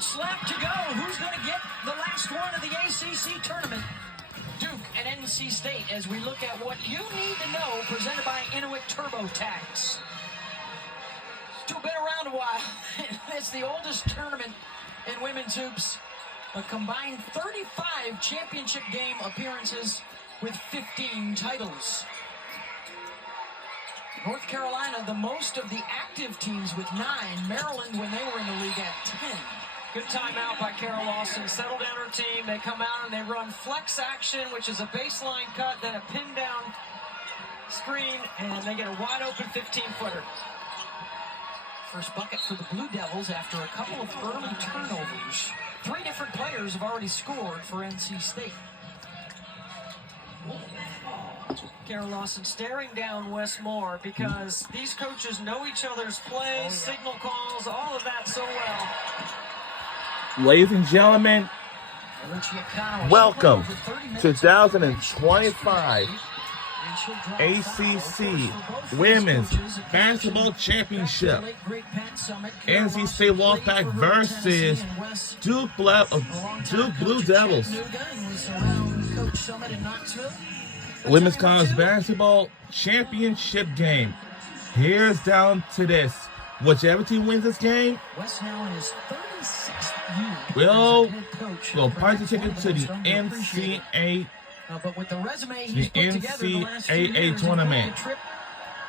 minutes left to go. Who's going to get the last one of the ACC tournament? Duke and NC State, as we look at what you need to know, presented by Inuit TurboTax. Still been around a while. It's the oldest tournament in women's hoops. A combined 35 championship game appearances with 15 titles. North Carolina, the most of the active teams with 9. Maryland, when they were in the league, at 10. Good timeout by Carol Lawson. Settle down her team. They come out and they run flex action, which is a baseline cut, then a pin down screen, and they get a wide open 15-footer. First bucket for the Blue Devils after a couple of early turnovers. 3 different players have already scored for NC State. Carol Lawson staring down Wes Moore because these coaches know each other's plays, signal calls, all of that so well. Ladies and gentlemen, welcome to 2025 ACC Women's Basketball Championship. NC State Wolfpack versus Duke Blue Devils. Women's College Basketball Championship game. Here's down to this. Whichever team wins this game will punch the ticket to the NCAA Tournament.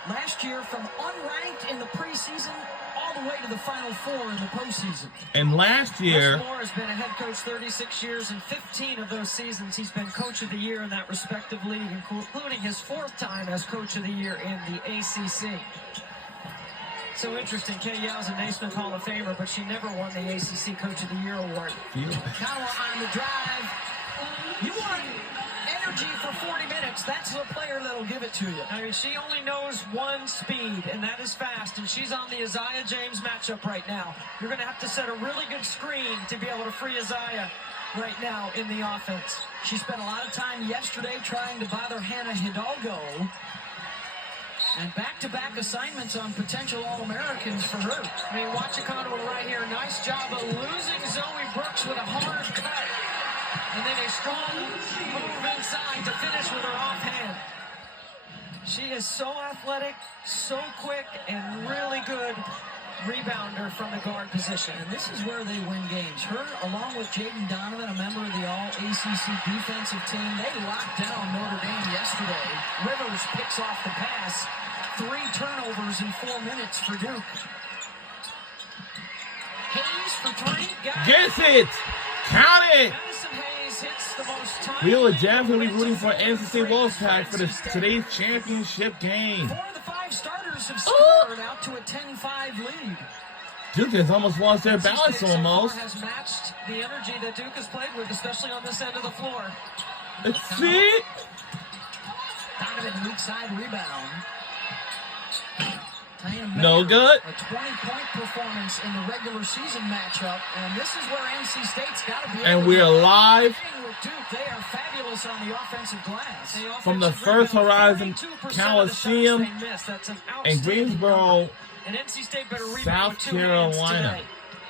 Last year from unranked in the preseason all the way to the Final Four in the postseason. And last year, Wes Moore has been a head coach 36 years, and 15 of those seasons he's been coach of the year in that respective league, including his 4th time as coach of the year in the ACC. So interesting, Kay Yow's a Naismith Hall of Famer, but she never won the ACC Coach of the Year award. Kawa on the drive. You want energy for 40 minutes. That's the player that'll give it to you. I mean, she only knows one speed, and that is fast, and she's on the Isaiah James matchup right now. You're going to have to set a really good screen to be able to free Isaiah right now in the offense. She spent a lot of time yesterday trying to bother Hannah Hidalgo. And back-to-back assignments on potential All-Americans for her. I mean, watch Econo right here. Nice job of losing Zoe Brooks with a hard cut. And then a strong move inside to finish with her offhand. She is so athletic, so quick, and really good rebounder from the guard position. And this is where they win games. Her, along with Jaden Donovan, a member of the All-ACC defensive team, they locked down Notre Dame yesterday. Rivers picks off the pass. 3 turnovers in 4 minutes for Duke. Hayes for 3. Gets it! Count it! Madison Hayes hits the most time. We will definitely be rooting for NC State Wolfpack for today's championship game. 4 of the 5 starters have scored out to a 10-5 lead. Duke has almost lost their balance almost. Has matched the energy that Duke has played with, especially on this end of the floor. Let's see. Donovan weak side rebound. No good. A 20-point performance in the regular season matchup, and this is where NC State's got to be. And we're live with Duke. They are fabulous on the offensive glass. from the First Horizon Coliseum in Greensboro, and NC State better South Carolina,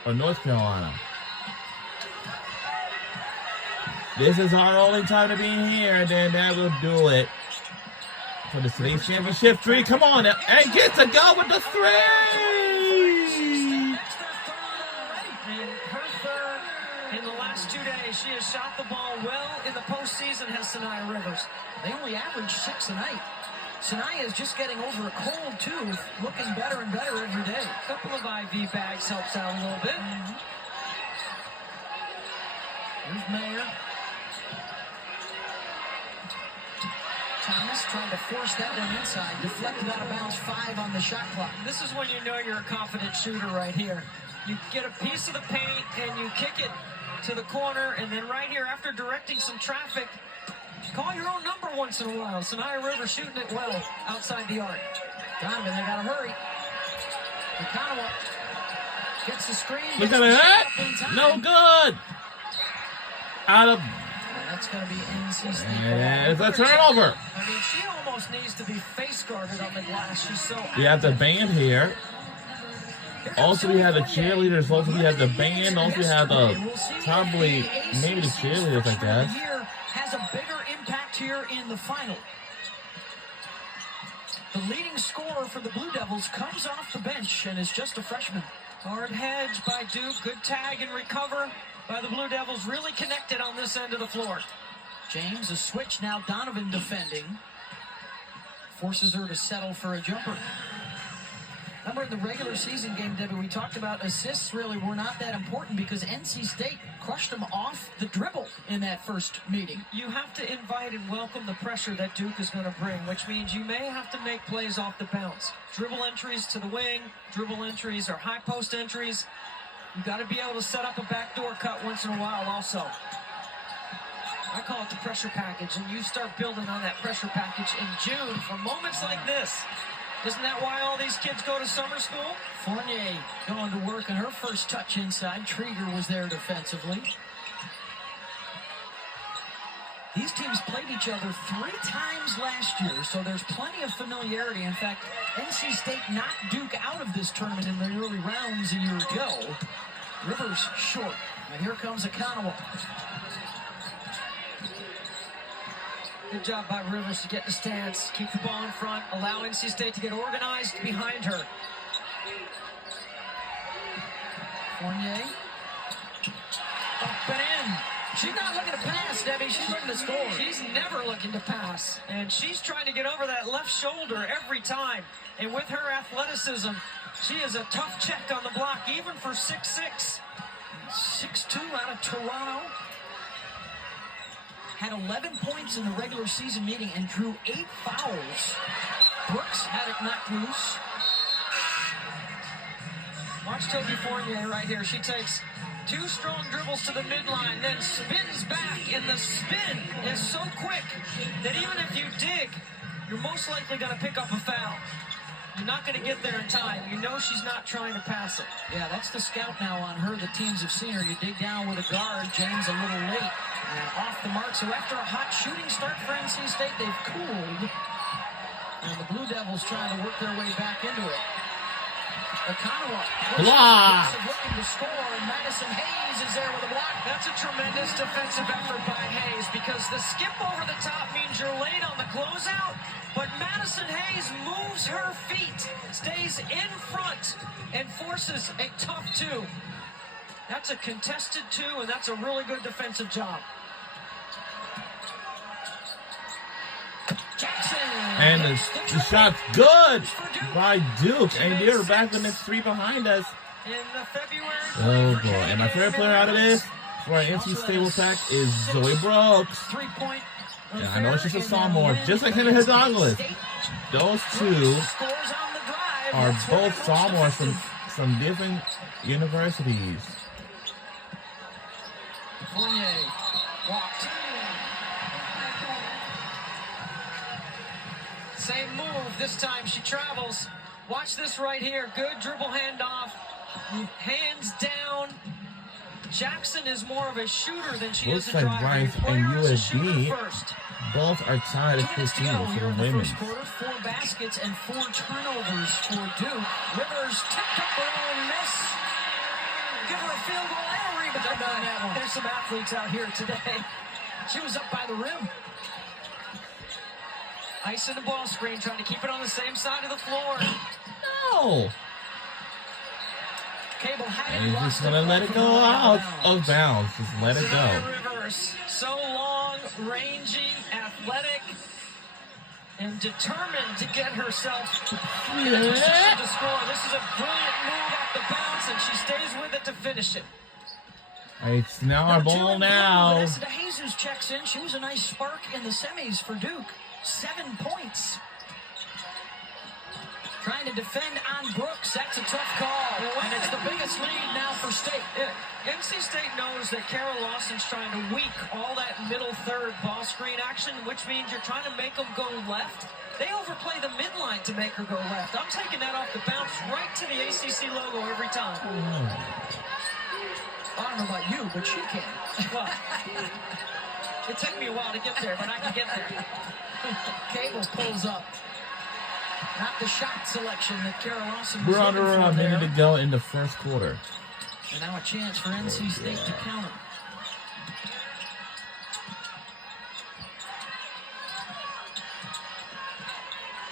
or North Carolina. This is our only time to be here, and then that will do it for the today's championship 3. Come on, and get to go with the 3. Her third in the last 2 days. She has shot the ball well in the postseason. Has Sanaya Rivers. They only average 6 a night. Sanaya is just getting over a cold tooth, looking better and better every day. A couple of IV bags helps out a little bit. Here's Mayer. Thomas trying to force that one inside. Deflected out of bounds. 5 on the shot clock. This is when you know you're a confident shooter right here. You get a piece of the paint and you kick it to the corner, and then right here after directing some traffic, call your own number once in a while. Sanaya Rivers shooting it well outside the arc. Donovan, they gotta hurry. Econo gets the screen. Look at that. No good. Out of. That's going to be NC State. Yeah, it's a turnover. I mean, she almost needs to be face guarded on the glass. She's so We have the band here. Also, we have the cheerleaders. Also, we have the band. Also, we have the probably maybe the cheerleaders, I guess. Has a bigger impact here in the final. The leading scorer for the Blue Devils comes off the bench and is just a freshman. Hard hedge by Duke. Good tag and recover by the Blue Devils. Really connected on this end of the floor. James, a switch now. Donovan defending. Forces her to settle for a jumper. Remember in the regular season game, Debbie, we talked about assists really were not that important because NC State crushed them off the dribble in that first meeting. You have to invite and welcome the pressure that Duke is going to bring, which means you may have to make plays off the bounce. Dribble entries to the wing, dribble entries or high post entries. You got to be able to set up a backdoor cut once in a while also. I call it the pressure package, and you start building on that pressure package in June for moments like this. Isn't that why all these kids go to summer school? Fournier going to work on her first touch inside. Trieger was there defensively. These teams played each other 3 times last year, so there's plenty of familiarity. In fact, NC State knocked Duke out of this tournament in the early rounds a year ago. Rivers short. Now here comes Economo. Good job by Rivers to get the stance, keep the ball in front, allow NC State to get organized behind her. Fournier. Up and in. She's not looking to pass, Debbie. She's looking to score. She's never looking to pass. And she's trying to get over that left shoulder every time. And with her athleticism, she is a tough check on the block, even for 6'6". 6'2" out of Toronto. Had 11 points in the regular season meeting and drew 8 fouls. Brooks had it knocked loose. Watch Toby Fournier right here. She takes 2 strong dribbles to the midline, then spins back, and the spin is so quick that even if you dig, you're most likely going to pick up a foul. You're not going to get there in time. You know she's not trying to pass it. Yeah, that's the scout now on her. The teams have seen her. You dig down with a guard. James a little late. And off the mark. So after a hot shooting start for NC State, they've cooled. And the Blue Devils trying to work their way back into it. Economo looking to score, and Madison Hayes is there with a block. That's a tremendous defensive effort by Hayes because the skip over the top means you're late on the closeout, but Madison Hayes moves her feet, stays in front, and forces a tough 2. That's a contested 2, and that's a really good defensive job. Jackson. And the shot's good by Duke. And they're back when it's 3 behind us. In the February. Oh boy. And my favorite player out of this for our NC State attack is Zoe Brooks. 3-point. Yeah, I know she's a sophomore, just like Henry Douglas. Those 2 are both sophomores from some different universities. Fournier walked. Same move. This time she travels. Watch this right here. Good dribble handoff. Hands down. Jackson is more of a shooter than she is a driver. Looks like Rice and USD both are tied at 15 for the women. First quarter, 4 baskets and 4 turnovers for Duke. Rivers tipped up her own miss. Give her a field goal and a rebound on that one. There's some athletes out here today. She was up by the rim. Ice in the ball screen, trying to keep it on the same side of the floor. No. Cable had And he's just going to let it go out of bounds. Just let it go. Rivers, so long, rangy, athletic, and determined to get herself in a position to score. This is a brilliant move off the bounce, and she stays with it to finish it. It's now our ball now. Vanessa DeJesus checks in. She was a nice spark in the semis for Duke. 7 points. Trying to defend on Brooks. That's a tough call. And it's the biggest lead now for State. NC State knows that Carol Lawson's trying to weak all that middle third ball screen action, which means you're trying to make them go left. They overplay the midline to make her go left. I'm taking that off the bounce right to the ACC logo every time. I don't know about you, but she can. Well, it took me a while to get there, but I can get there. Cable pulls up. Not the shot selection that Kara Lawson was We're under looking a for minute there. to go in the first quarter. And now a chance for NC State to counter.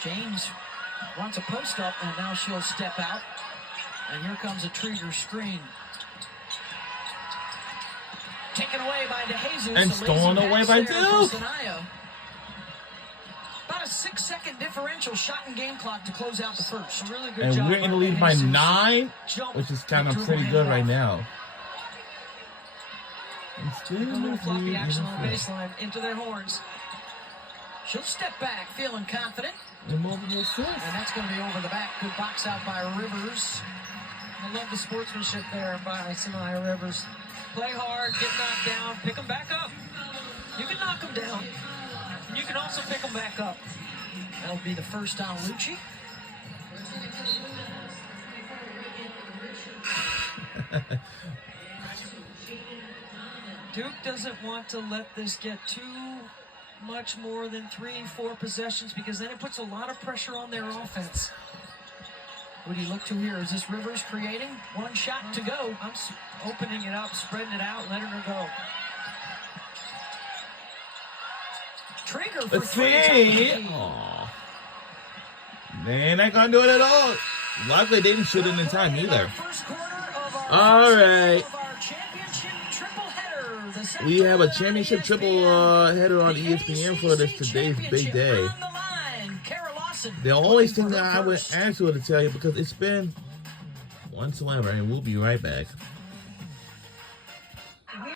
James wants a post up, and now she'll step out. And here comes a Trigger screen. Taken away by DeJesus. And stolen away by Duke. About a 6-second differential shot and game clock to close out the first. A really good And job we're in the by lead by DeJesus. 9, Jump which is kind and of dribble pretty good right handoff. now. A little floppy action on the baseline into their horns. She'll step back, feeling confident. And that's going to be over the back. Good box out by Rivers. I love the sportsmanship there by Samaya Rivers. Play hard, get knocked down, pick them back up. You can knock them down. And you can also pick them back up. That'll be the first on Lucci. Duke doesn't want to let this get too much more than 3-4 possessions because then it puts a lot of pressure on their offense. What do you look to here? Is this Rivers creating? One shot to go. I'm opening it up, spreading it out, letting her go. Trigger for Let's see. Aw. They're not going to do it at all. Luckily, they didn't shoot it in time either. All right. We have a championship triple header on ESPN for this today's big day. The only thing that I would answer to tell you, because it's been one slammer, and we'll be right back.